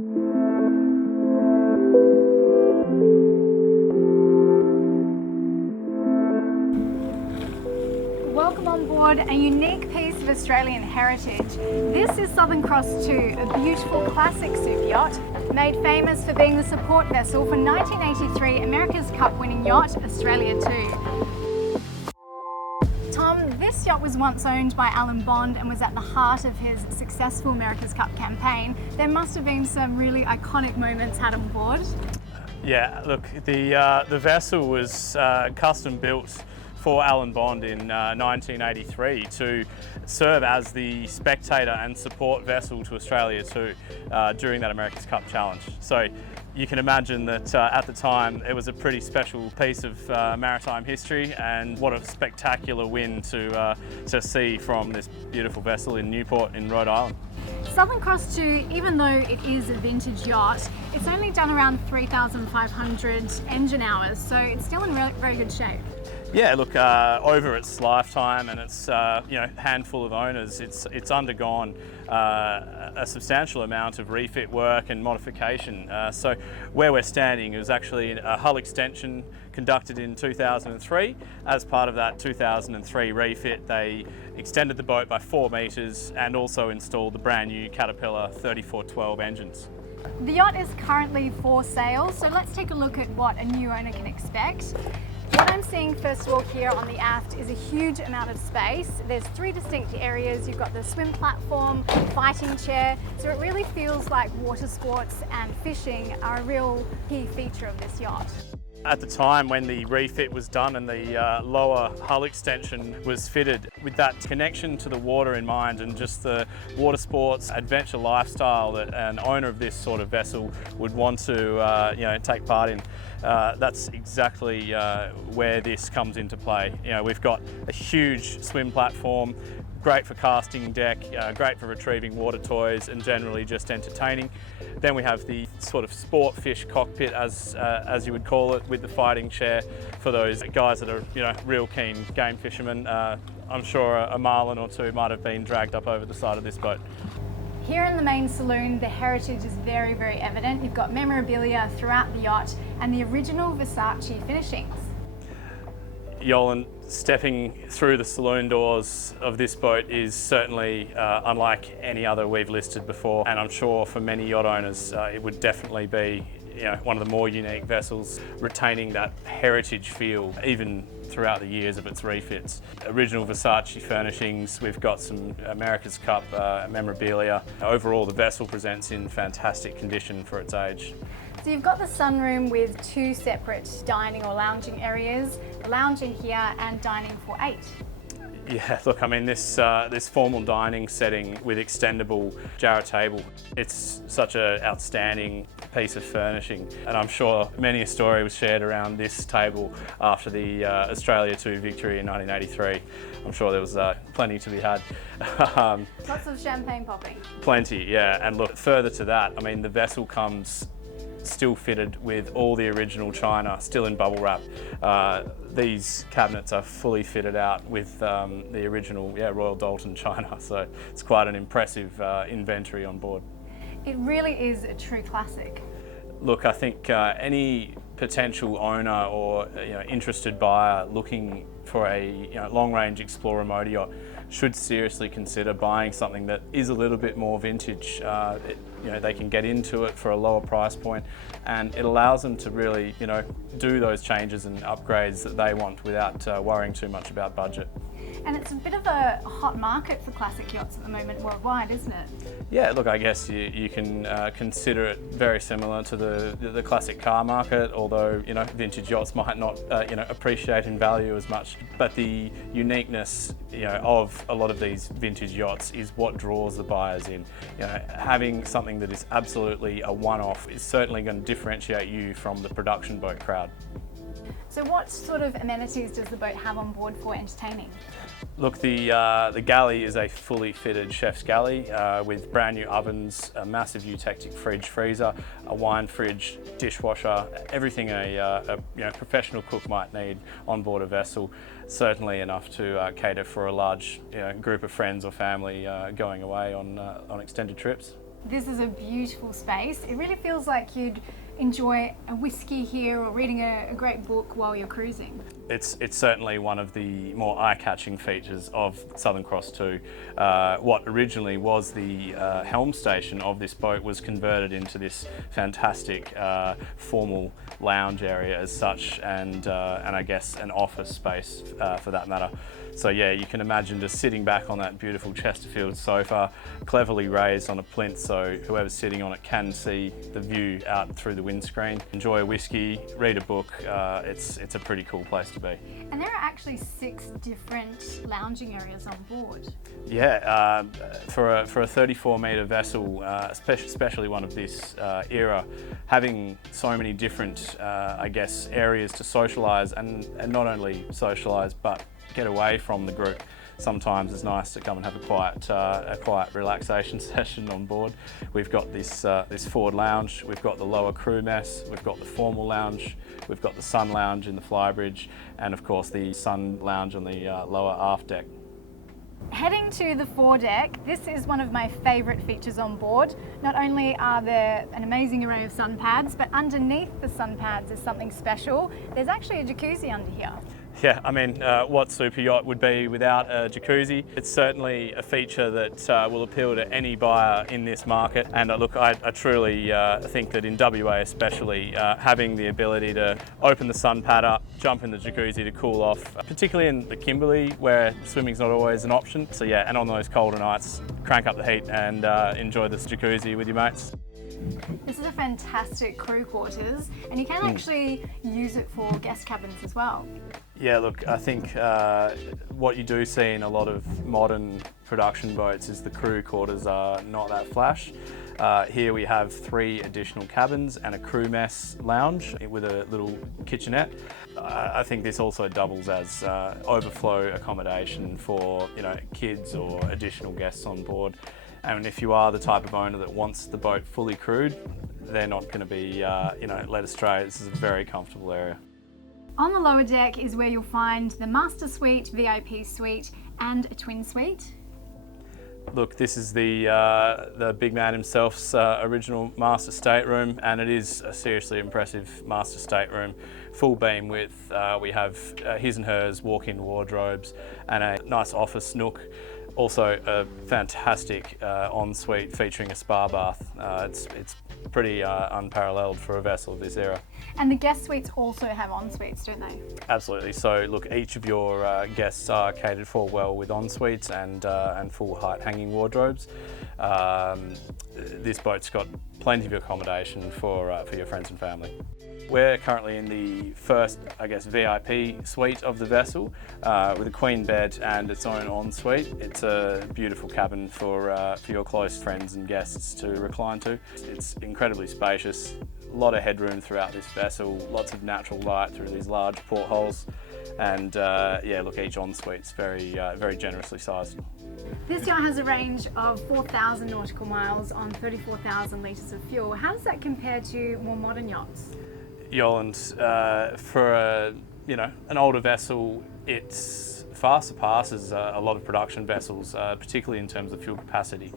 Welcome on board a unique piece of Australian heritage. This is Southern Cross 2, a beautiful classic super yacht made famous for being the support vessel for 1983 America's Cup winning yacht Australia 2. Tom, this yacht was once owned by Alan Bond and was at the heart of his successful America's Cup campaign. There must have been some really iconic moments had on board. Yeah, look, the vessel was custom built for Alan Bond in 1983 to serve as the spectator and support vessel to Australia 2 during that America's Cup challenge. So you can imagine that at the time it was a pretty special piece of maritime history, and what a spectacular win to see from this beautiful vessel in Newport in Rhode Island. Southern Cross 2, even though it is a vintage yacht, it's only done around 3,500 engine hours, so it's still in very good shape. Yeah, look, over its lifetime and its handful of owners, it's undergone a substantial amount of refit work and modification. So where we're standing is actually a hull extension conducted in 2003. As part of that 2003 refit, they extended the boat by 4 metres and also installed the brand new Caterpillar 3412 engines. The yacht is currently for sale, so let's take a look at what a new owner can expect. What I'm seeing first of all here on the aft is a huge amount of space. There's 3 distinct areas. You've got the swim platform, fighting chair, so it really feels like water sports and fishing are a real key feature of this yacht. At the time when the refit was done and the lower hull extension was fitted, with that connection to the water in mind and just the water sports adventure lifestyle that an owner of this sort of vessel would want to take part in, that's exactly where this comes into play. We've got a huge swim platform, great for casting deck, great for retrieving water toys and generally just entertaining. Then we have the sort of sport fish cockpit, as you would call it, with the fighting chair for those guys that are real keen game fishermen. I'm sure a marlin or two might have been dragged up over the side of this boat. Here in the main saloon, the heritage is very, very evident. You've got memorabilia throughout the yacht and the original Versace finishings. Yolan, stepping through the saloon doors of this boat is certainly unlike any other we've listed before, and I'm sure for many yacht owners it would definitely be one of the more unique vessels, retaining that heritage feel even throughout the years of its refits. Original Versace furnishings, we've got some America's Cup memorabilia. Overall, the vessel presents in fantastic condition for its age. So you've got the sunroom with 2 separate dining or lounging areas, lounging here and dining for 8. Yeah, look, I mean, this formal dining setting with extendable Jarrah table, it's such an outstanding piece of furnishing, and I'm sure many a story was shared around this table after the Australia 2 victory in 1983. I'm sure there was plenty to be had. Lots of champagne popping. Plenty, yeah, and look, further to that, I mean, the vessel comes still fitted with all the original china, still in bubble wrap. These cabinets are fully fitted out with the original Royal Doulton china, so it's quite an impressive inventory on board. It really is a true classic. Look, I think any potential owner or interested buyer looking for a long-range Explorer motor yacht should seriously consider buying something that is a little bit more vintage. They can get into it for a lower price point, and it allows them to really do those changes and upgrades that they want without worrying too much about budget. And it's a bit of a hot market for classic yachts at the moment worldwide, isn't it? Yeah, look, I guess you can consider it very similar to the classic car market, although vintage yachts might not appreciate in value as much. But the uniqueness of a lot of these vintage yachts is what draws the buyers in. Having something that is absolutely a one-off is certainly going to differentiate you from the production boat crowd. So what sort of amenities does the boat have on board for entertaining? Look, the galley is a fully fitted chef's galley with brand new ovens, a massive eutectic fridge freezer, a wine fridge, dishwasher, everything a professional cook might need on board a vessel. Certainly enough to cater for a large group of friends or family going away on extended trips. This is a beautiful space. It really feels like you'd enjoy a whiskey here or reading a great book while you're cruising. It's certainly one of the more eye-catching features of Southern Cross 2. What originally was the helm station of this boat was converted into this fantastic formal lounge area as such, and I guess an office space for that matter. So yeah, you can imagine just sitting back on that beautiful Chesterfield sofa, cleverly raised on a plinth so whoever's sitting on it can see the view out through the windscreen. Enjoy a whiskey, read a book. It's a pretty cool place to be. And there are actually 6 different lounging areas on board. Yeah, for a 34-metre vessel, especially one of this era, having so many different, I guess, areas to socialise and not only socialise but get away from the group. Sometimes it's nice to come and have a quiet relaxation session on board. We've got this forward lounge, we've got the lower crew mess, we've got the formal lounge, we've got the sun lounge in the flybridge, and of course the sun lounge on the lower aft deck. Heading to the foredeck, this is one of my favourite features on board. Not only are there an amazing array of sun pads, but underneath the sun pads is something special. There's actually a jacuzzi under here. Yeah, I mean, what super yacht would be without a jacuzzi? It's certainly a feature that will appeal to any buyer in this market. And look, I truly think that in WA especially, having the ability to open the sun pad up, jump in the jacuzzi to cool off, particularly in the Kimberley where swimming's not always an option. So yeah, and on those colder nights, crank up the heat and enjoy this jacuzzi with your mates. This is a fantastic crew quarters, and you can actually use it for guest cabins as well. Yeah, look, I think what you do see in a lot of modern production boats is the crew quarters are not that flash. Here we have 3 additional cabins and a crew mess lounge with a little kitchenette. I think this also doubles as overflow accommodation for kids or additional guests on board. And if you are the type of owner that wants the boat fully crewed, they're not going to be led astray. This is a very comfortable area. On the lower deck is where you'll find the master suite, VIP suite, and a twin suite. Look, this is the big man himself's original master stateroom, and it is a seriously impressive master stateroom. Full beam width. We have his and hers walk-in wardrobes and a nice office nook. Also a fantastic ensuite featuring a spa bath. It's pretty unparalleled for a vessel of this era. And the guest suites also have en-suites, don't they? Absolutely. So look, each of your guests are catered for well with en-suites and full height hanging wardrobes. This boat's got plenty of accommodation for your friends and family. We're currently in the first, I guess, VIP suite of the vessel with a queen bed and its own ensuite. It's a beautiful cabin for your close friends and guests to recline to. It's incredibly spacious, a lot of headroom throughout this vessel, lots of natural light through these large portholes, and yeah, look, each ensuite's very generously sized. This yacht has a range of 4,000 nautical miles on 34,000 litres of fuel. How does that compare to more modern yachts? Yolland, for an older vessel, it far surpasses a lot of production vessels, particularly in terms of fuel capacity.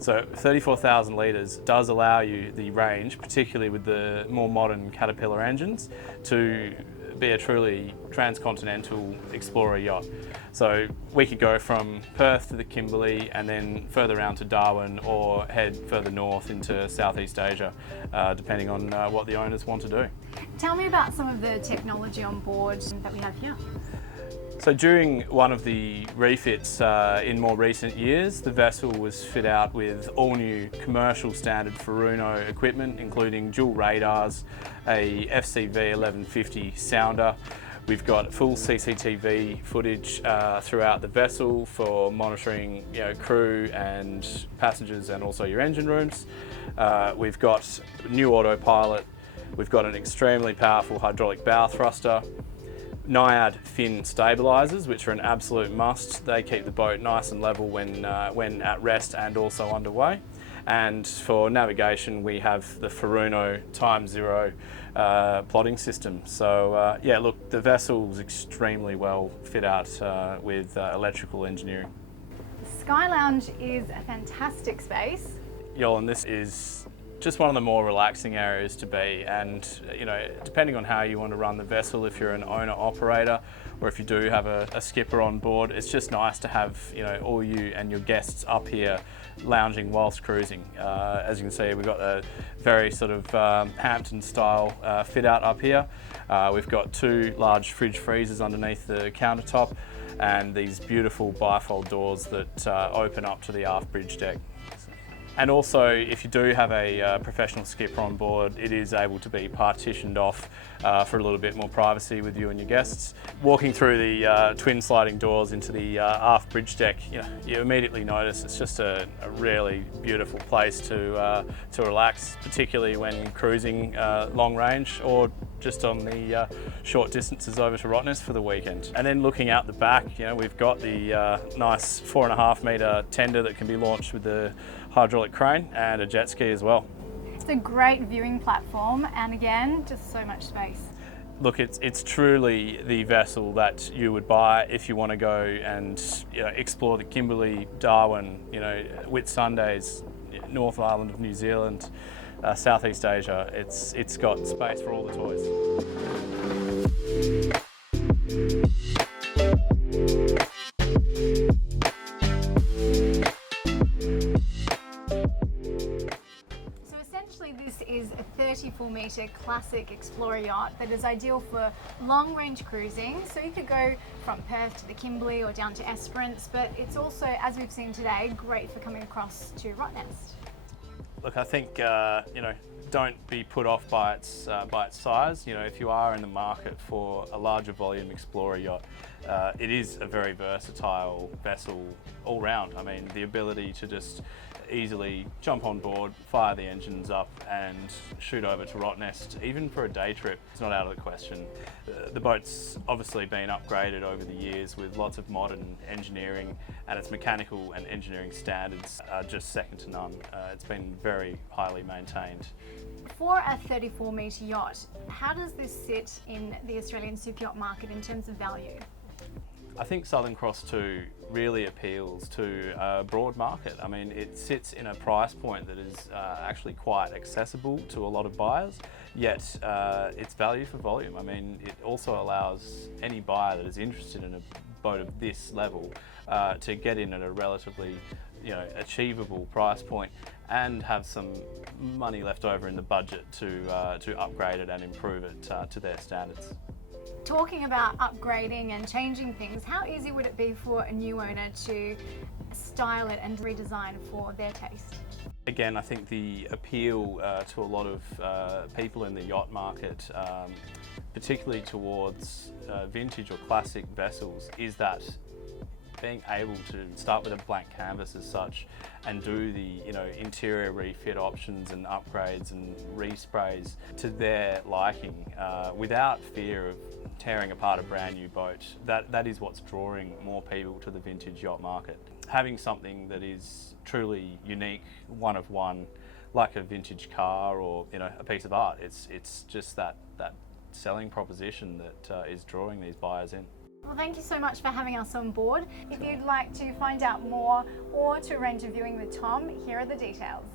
So 34,000 litres does allow you the range, particularly with the more modern Caterpillar engines, to be a truly transcontinental explorer yacht. So we could go from Perth to the Kimberley and then further around to Darwin or head further north into Southeast Asia, depending on what the owners want to do. Tell me about some of the technology on board that we have here. So during one of the refits in more recent years, the vessel was fit out with all new commercial standard Furuno equipment, including dual radars, a FCV 1150 sounder. We've got full CCTV footage throughout the vessel for monitoring crew and passengers and also your engine rooms. We've got new autopilot. We've got an extremely powerful hydraulic bow thruster. Naiad fin stabilisers, which are an absolute must. They keep the boat nice and level when at rest and also underway. And for navigation, we have the Furuno Time Zero plotting system. So yeah, look, the vessel's extremely well fit out with electrical engineering. Sky Lounge is a fantastic space. Yolan, this is just one of the more relaxing areas to be, and depending on how you want to run the vessel, if you're an owner operator or if you do have a skipper on board, it's just nice to have all you and your guests up here lounging whilst cruising. As you can see, we've got a very sort of Hampton style fit out up here. We've got 2 large fridge freezers underneath the countertop and these beautiful bifold doors that open up to the aft bridge deck. And also, if you do have a professional skipper on board, it is able to be partitioned off for a little bit more privacy with you and your guests. Walking through the twin sliding doors into the aft bridge deck, you immediately notice it's just a really beautiful place to relax, particularly when cruising long range or just on the short distances over to Rottnest for the weekend. And then looking out the back, we've got the nice 4.5 metre tender that can be launched with the hydraulic crane and a jet ski as well. It's a great viewing platform, and again, just so much space. Look, it's truly the vessel that you would buy if you want to go and explore the Kimberley, Darwin, Whitsundays, North Island of New Zealand, Southeast Asia. It's got space for all the toys. This is a 34-metre classic Explorer yacht that is ideal for long-range cruising. So you could go from Perth to the Kimberley or down to Esperance, but it's also, as we've seen today, great for coming across to Rottnest. Look, I think don't be put off by its size. If you are in the market for a larger volume Explorer yacht, it is a very versatile vessel all round. I mean, the ability to just easily jump on board, fire the engines up and shoot over to Rottnest, even for a day trip, it's not out of the question. The boat's obviously been upgraded over the years with lots of modern engineering, and its mechanical and engineering standards are just second to none. It's been very highly maintained. For a 34-metre yacht, how does this sit in the Australian super yacht market in terms of value? I think Southern Cross 2 really appeals to a broad market. I mean, it sits in a price point that is actually quite accessible to a lot of buyers, yet it's value for volume. I mean, it also allows any buyer that is interested in a boat of this level to get in at a relatively achievable price point and have some money left over in the budget to upgrade it and improve it to their standards. Talking about upgrading and changing things, how easy would it be for a new owner to style it and redesign for their taste? Again, I think the appeal to a lot of people in the yacht market, particularly towards vintage or classic vessels, is that being able to start with a blank canvas as such and do the interior refit options and upgrades and resprays to their liking without fear of tearing apart a brand new boat. That is what's drawing more people to the vintage yacht market. Having something that is truly unique, one of one, like a vintage car or a piece of art, it's just that selling proposition that is drawing these buyers in. Well, thank you so much for having us on board. If you'd like to find out more or to arrange a viewing with Tom, here are the details.